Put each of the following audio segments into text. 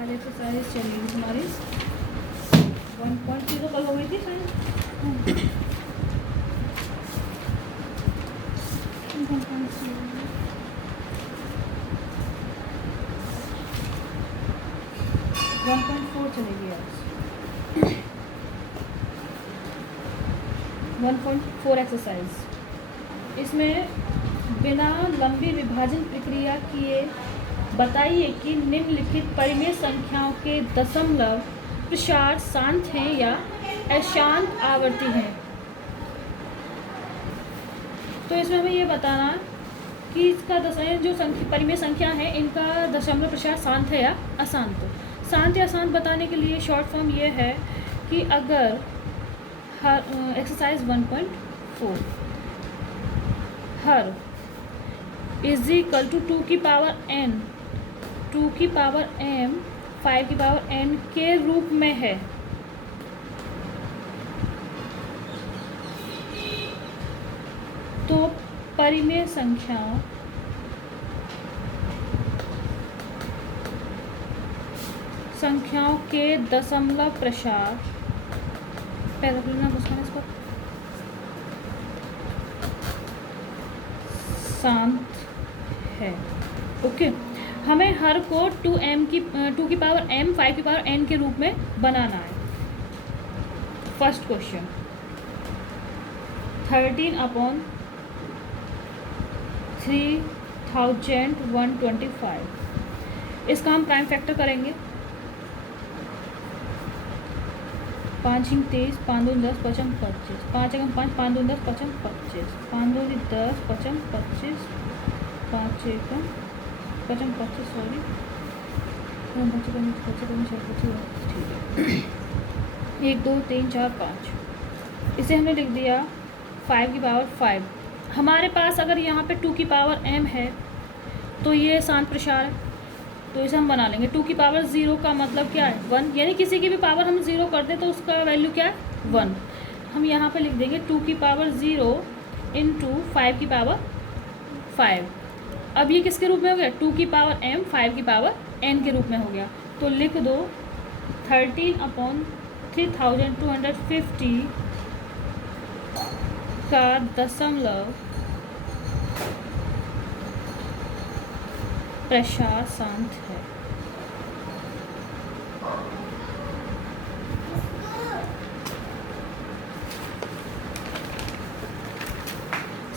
आज एक्सरसाइज चलेगी हमारी 1.0 कल हो गई थी शायद। 1.4 चलेगी आज। 1.4 एक्सरसाइज। इसमें बिना लंबी विभाजन प्रक्रिया किए बताइए कि निम्नलिखित परिमेय संख्याओं के दशमलव प्रसार शांत हैं या अशांत आवर्ती हैं। तो इसमें हमें ये बताना कि इसका जो परिमेय संख्या है इनका दशमलव प्रसार शांत है या अशांत। शांत या अशांत बताने के लिए शॉर्ट फॉर्म ये है कि अगर एक्सरसाइज 1.4 हर इज इक्वल टू 2 की पावर n 2 की पावर m 5 की पावर n के रूप में है, तो परिमेय संख्याओं के दशमलव प्रसार शांत है। ओके, हमें हर को 2 की पावर m 5 की पावर n के रूप में बनाना है। First question 13/3125। इसका हम प्राइम फैक्टर करेंगे। 5 × 23 5 × 2 10 5 × 25 5 × 5 5 × 2 10 5 × 25 5 × 2 10 5 × 25 5 × 5 × 25 सॉरी 1 2 3 4 5। इसे हमने लिख दिया 5 की पावर 5। हमारे पास अगर यहाँ पे 2 की पावर m है तो ये शांत प्रसार है, तो इसे हम बना लेंगे। 2 की पावर 0 का मतलब क्या है 1, यानी किसी की भी पावर हम 0 कर दें तो उसका वैल्यू क्या है 1। हम यहाँ पे लिख देंगे 2 की पावर 0 इंटू 5 की पावर 5। अब ये किसके रूप में हो गया 2 की पावर m 5 की पावर n के रूप में हो गया। तो लिख दो 13/3250 का दशमलव प्रसार शांत है।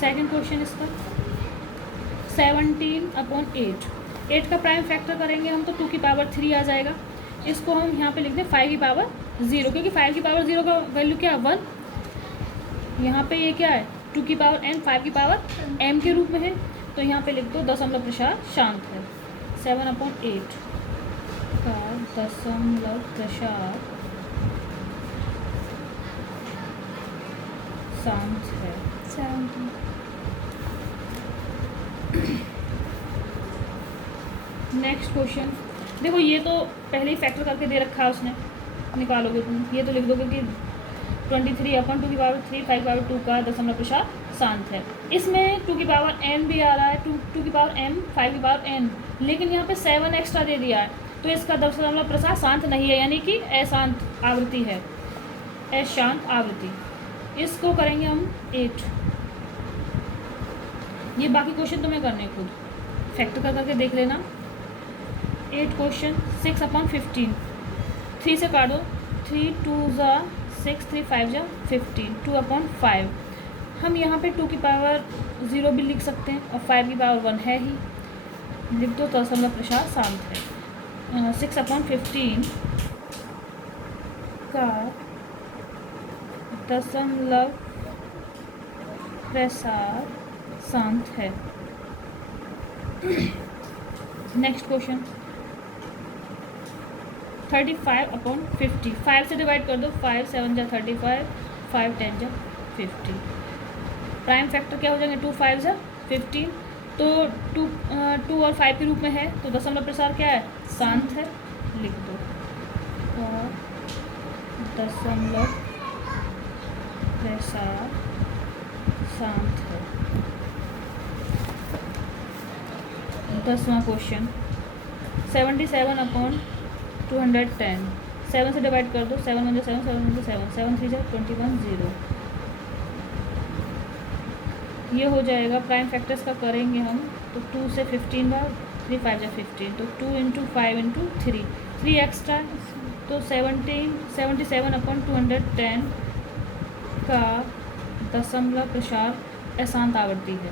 सेकंड क्वेश्चन इसका 17/8। 8 का प्राइम फैक्टर करेंगे हम तो 2 की पावर 3 आ जाएगा। इसको हम यहाँ पे लिख दें 5 की पावर 0, क्योंकि 5 की पावर 0 का वैल्यू क्या है 1। यहाँ पे ये क्या है 2 की पावर n 5 की पावर m के रूप में है, तो यहाँ पे लिख दो दशमलव प्रसार शांत है। 7/8 का दशमलव प्रसार शांत है। 17। नेक्स्ट क्वेश्चन देखो, ये तो पहले ही फैक्टर करके दे रखा है उसने, निकालोगे तुम ये तो लिख दोगे कि 23/2 की पावर 3 5 की पावर 2 का दशमलव प्रसार शांत है। इसमें 2 की पावर n भी आ रहा है, 2 की पावर m 5 की पावर n, लेकिन यहाँ पे 7 एक्स्ट्रा दे दिया है, तो इसका दशमलव प्रसार शांत नहीं है, यानी कि अशांत आवृत्ति है, अशांत आवृत्ति। इसको करेंगे हम 8। ये बाकी क्वेश्चन तुम्हें करने खुद फैक्टर करके देख लेना। 8 क्वेश्चन 6/15 3 से काट दो, 3 2 6 3 5 15 2/5। हम यहाँ पे 2 की पावर 0 भी लिख सकते हैं और 5 की पावर 1 है ही, लिख दो दशमलव प्रसार शांत है। 6/15 का दशमलव प्रसार शांत है। Next question 35/50। 5 से डिवाइड कर दो, 5 7 × 35 5 10 × 50। प्राइम फैक्टर क्या हो जाएंगे 2 5 × 15, तो 2 और 5 के रूप में है, तो दशमलव प्रसार क्या है शांत है, लिख दो। और दशमलव प्रसार शांत है। 10वां क्वेश्चन 77/50 210, 7 से डिवाइड कर दो, 7 1 7 7 1 7 7 3 21 0। ये हो जाएगा, प्राइम फैक्टर्स का करेंगे हम तो 2 से 15 बार, 3 5 15, तो 2 इंटू 5 इंटू 3 एक्स्ट्रा, तो 77/210 का दशमलव प्रसार अशांत आवृत्ति है।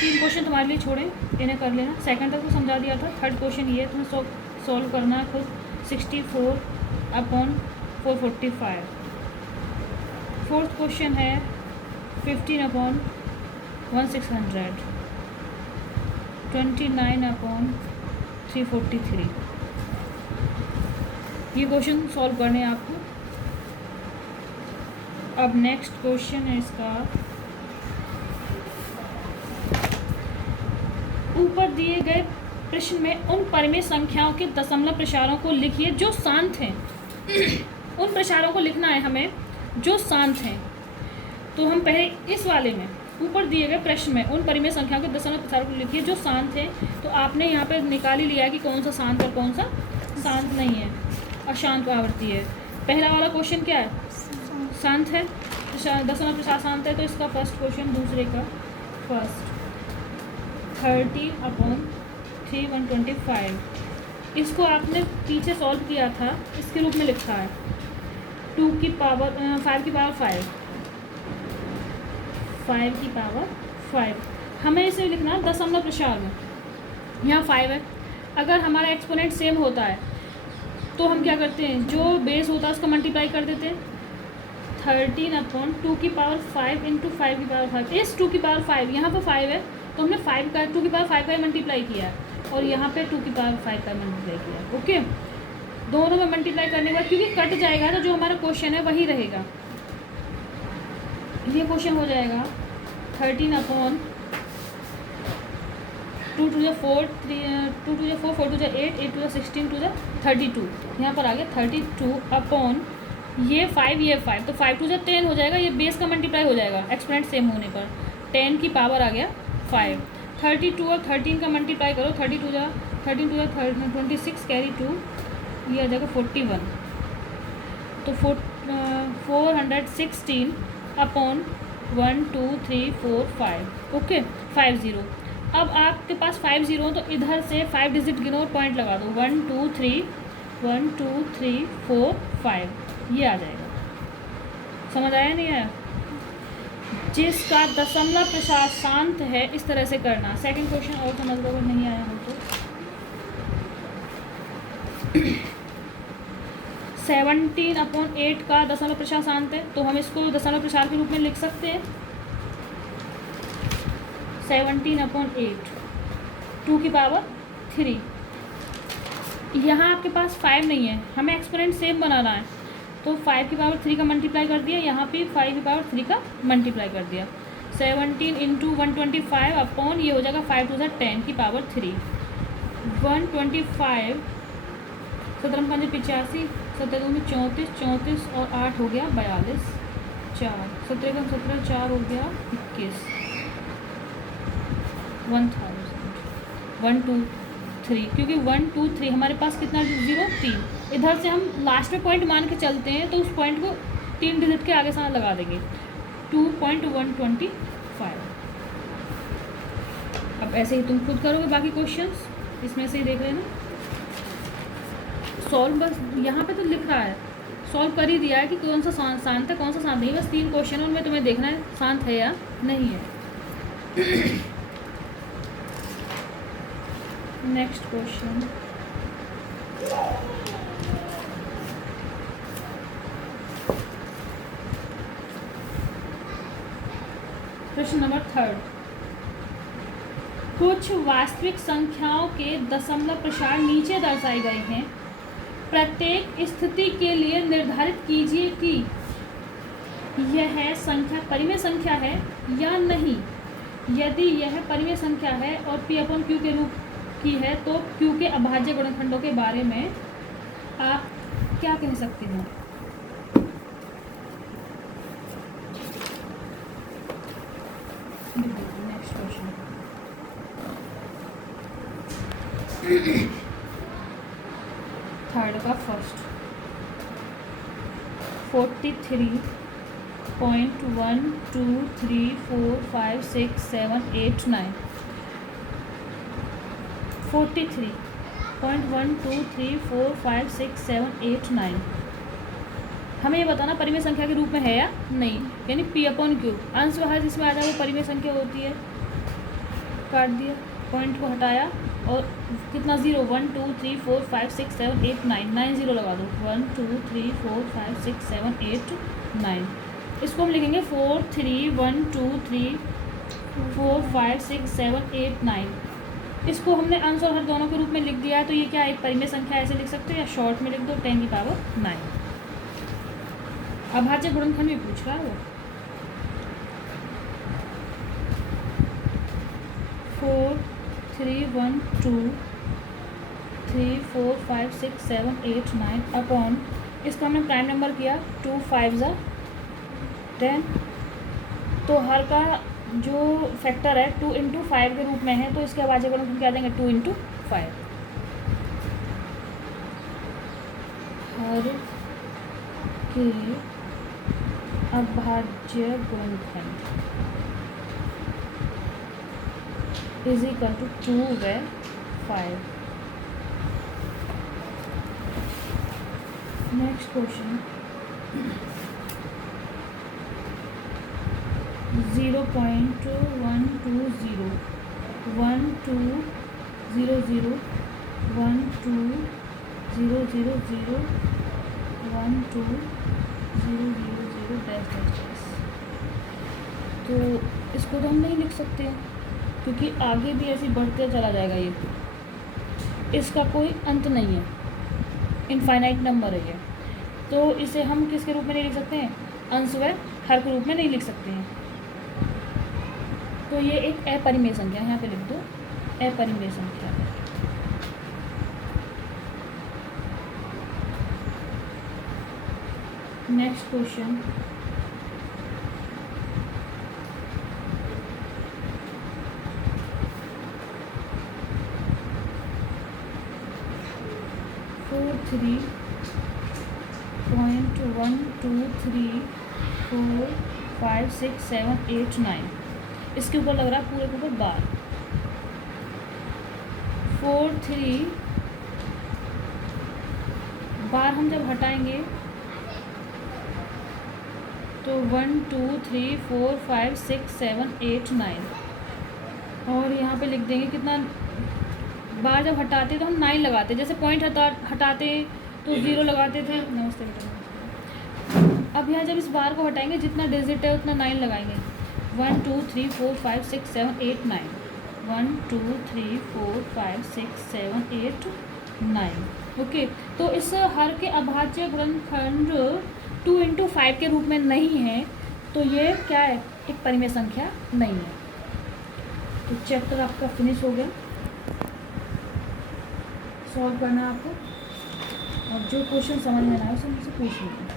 तीन क्वेश्चन तुम्हारे लिए छोड़े, इन्हें कर लेना। सेकंड तक तो समझा दिया था, थर्ड क्वेश्चन ये तुम्हें सॉल्व करना है खुद। 64/445। फोर्थ क्वेश्चन है 15/1600, 29/343। ये क्वेश्चन सॉल्व करने हैं आपको। अब नेक्स्ट क्वेश्चन है इसका, ऊपर दिए गए प्रश्न में उन परिमेय संख्याओं के दशमलव प्रसारों को लिखिए जो शांत हैं। उन प्रसारों को लिखना है हमें जो शांत हैं। तो हम पहले इस वाले में, ऊपर दिए गए प्रश्न में उन परिमेय संख्याओं के दशमलव प्रसारों को लिखिए जो शांत हैं। तो आपने यहाँ पे निकाल ही लिया है कि कौन सा शांत और कौन सा शांत नहीं है, अशांत आवृत्ति है। पहला वाला क्वेश्चन क्या है, शांत है, दशमलव प्रसार शांत है। तो इसका फर्स्ट क्वेश्चन, दूसरे का फर्स्ट 30/3 इसको आपने पीछे सॉल्व किया था, इसके रूप में लिखा है 5 की पावर 5। हमें इसे लिखना है दशमलव प्रसार में। यहाँ 5 है, अगर हमारा एक्सपोनेंट सेम होता है तो हम क्या करते हैं, जो बेस होता है उसको मल्टीप्लाई कर देते हैं। 13/2 इंटू 5 इस 2 यहाँ पर 5 है तो हमने 5 का 2 का मल्टीप्लाई किया है, और यहाँ पे 2 का मल्टीप्लाई किया है। ओके, दोनों में मल्टीप्लाई करने के बाद क्योंकि कट जाएगा तो जो हमारा क्वेश्चन है वही रहेगा। ये क्वेश्चन हो जाएगा 13/2 2 to the 4 2 to the 4 4 to the 8 8 to the 16 to the 32। यहाँ पर आ गया 32/, ये 5 तो 5 to the 10 हो जाएगा। ये बेस का मल्टीप्लाई हो जाएगा एक्सपोनेंट सेम होने पर, 10 की पावर आ गया 5। 32 और 13 का मल्टीप्लाई करो, 13 to the 26 कैरी 2, ये आ जाएगा 41। तो 416/1 2 3 4 5। ओके, 50। अब आपके पास 50 हो तो इधर से 5 डिजिट गिनो और पॉइंट लगा दो, 1 2 3 4 5, ये आ जाएगा। समझ आया नहीं आया? जिसका दशमलव प्रसार शांत है, इस तरह से करना। सेकंड क्वेश्चन और समझ लो, अगर नहीं आया हो तो। 17/8 का दशमलव प्रसार शांत है, तो हम इसको दशमलव प्रसार के रूप में लिख सकते हैं। 17/8 2 की पावर 3। यहाँ आपके पास 5 नहीं है, हमें एक्सपोनेंट सेम बनाना है, तो 5 की पावर 3 का मल्टीप्लाई कर दिया, यहाँ पे 5 की पावर 3 का मल्टीप्लाई कर दिया। 17 इंटू 125 ये हो जाएगा 5 to the 10 की पावर 3। 125 17 5 85, 17 2 34, 34 और 8 हो गया 42, 4 17 17 4 हो गया 21, 1000 1 2 3, क्योंकि 1 2 3 हमारे पास कितना 0 3। इधर से हम लास्ट में पॉइंट मान के चलते हैं, तो उस पॉइंट को 3 डिजिट के आगे साथ लगा देंगे, 2.125। अब ऐसे ही तुम खुद करोगे बाकी क्वेश्चंस, इसमें से ही देख लेना। सॉल्व बस यहाँ पे तो लिख रहा है, सॉल्व कर ही दिया है कि कौन सा शांत है कौन सा शांत नहीं है। बस 3 क्वेश्चन उनमें तुम्हें देखना है शांत है या नहीं है। नेक्स्ट क्वेश्चन, प्रश्न नंबर 3। कुछ वास्तविक संख्याओं के दशमलव प्रसार नीचे दर्शाए गए हैं। प्रत्येक स्थिति के लिए निर्धारित कीजिए कि यह संख्या परिमेय संख्या है या नहीं। यदि यह परिमेय संख्या है और P/Q के रूप की है, तो Q के अभाज्य गुणनखंडों के बारे में आप क्या कह सकते हैं? नेक्स्ट क्वेश्चन, थर्ड का फर्स्ट, 43.123456789, 43.123456789। हमें ये बताना परिमेय संख्या के रूप में है या नहीं, यानी पी अपॉन क्यू, अंश बाहर जिसमें आ जाए वो परिमेय संख्या होती है। काट दिया, पॉइंट को हटाया और कितना 0, 1 2 3 4 5 6 7 8 9, 9 0 लगा दो, 1 2 3 4 5 6 7 8 9। इसको हम लिखेंगे 4 3 1 2 3 4 5 6 7 8 9। इसको हमने अंश और हर दोनों के रूप में लिख दिया है, तो ये क्या एक परिमेय संख्या ऐसे लिख सकते हो, या शॉर्ट में लिख दो 10 की पावर 9। अभाज्य गुणनखंड भी पूछ रहा है वो। 4 3 1 2 3 4 5 6 7 8 9 अपॉन, इसको हमने प्राइम नंबर किया 2 5 ज़ा 10, तो हर का जो फैक्टर है 2 इंटू 5 के रूप में है, तो इसके अभाज्य गुणनखंड क्या देंगे 2 इंटू 5। हर के अभाज्य गुणनखंड इज इक्वल टू 2 व 5। Next question, 0.120 1 2 0 0 1 2 0 0 0 1 2 0 0 0 dash dash dash. तो इसको तो हम नहीं लिख सकते हैं, क्योंकि आगे भी ऐसे बढ़ते चला जाएगा, ये इसका कोई अंत नहीं है, इनफाइनाइट नंबर है ये। तो इसे हम किसके रूप में नहीं लिख सकते हैं, अंश व हर के रूप में नहीं लिख सकते हैं। तो ये एक अपरिमेय संख्या है, यहाँ पे लिख दो अपरिमेय संख्या। नेक्स्ट क्वेश्चन, 43.123456789, इसके ऊपर लग रहा है पूरे के ऊपर बार। 43 बार हम जब हटाएंगे तो 1 2 3 4 5 6 7 8 9, और यहाँ पे लिख देंगे कितना, बार जब हटाते तो हम 9 लगाते, जैसे पॉइंट हटाते तो 0 लगाते थे। नमस्ते बेटा। अब यहाँ जब इस बार को हटाएंगे जितना डिजिट है उतना 9 लगाएंगे, 1 2 3 4 5 6 7 8 9, 1 2 3 4 5 6 7 8 9। ओके, तो इस हर के अभाज्य गुणनखंड 2 इंटू 5 के रूप में नहीं है, तो ये क्या है, एक परिमेय संख्या नहीं है। तो चैप्टर आपका फिनिश हो गया, सॉल्व करना है आपको, और जो क्वेश्चन समझ में ना आए उसे मुझसे पूछ लीजिए।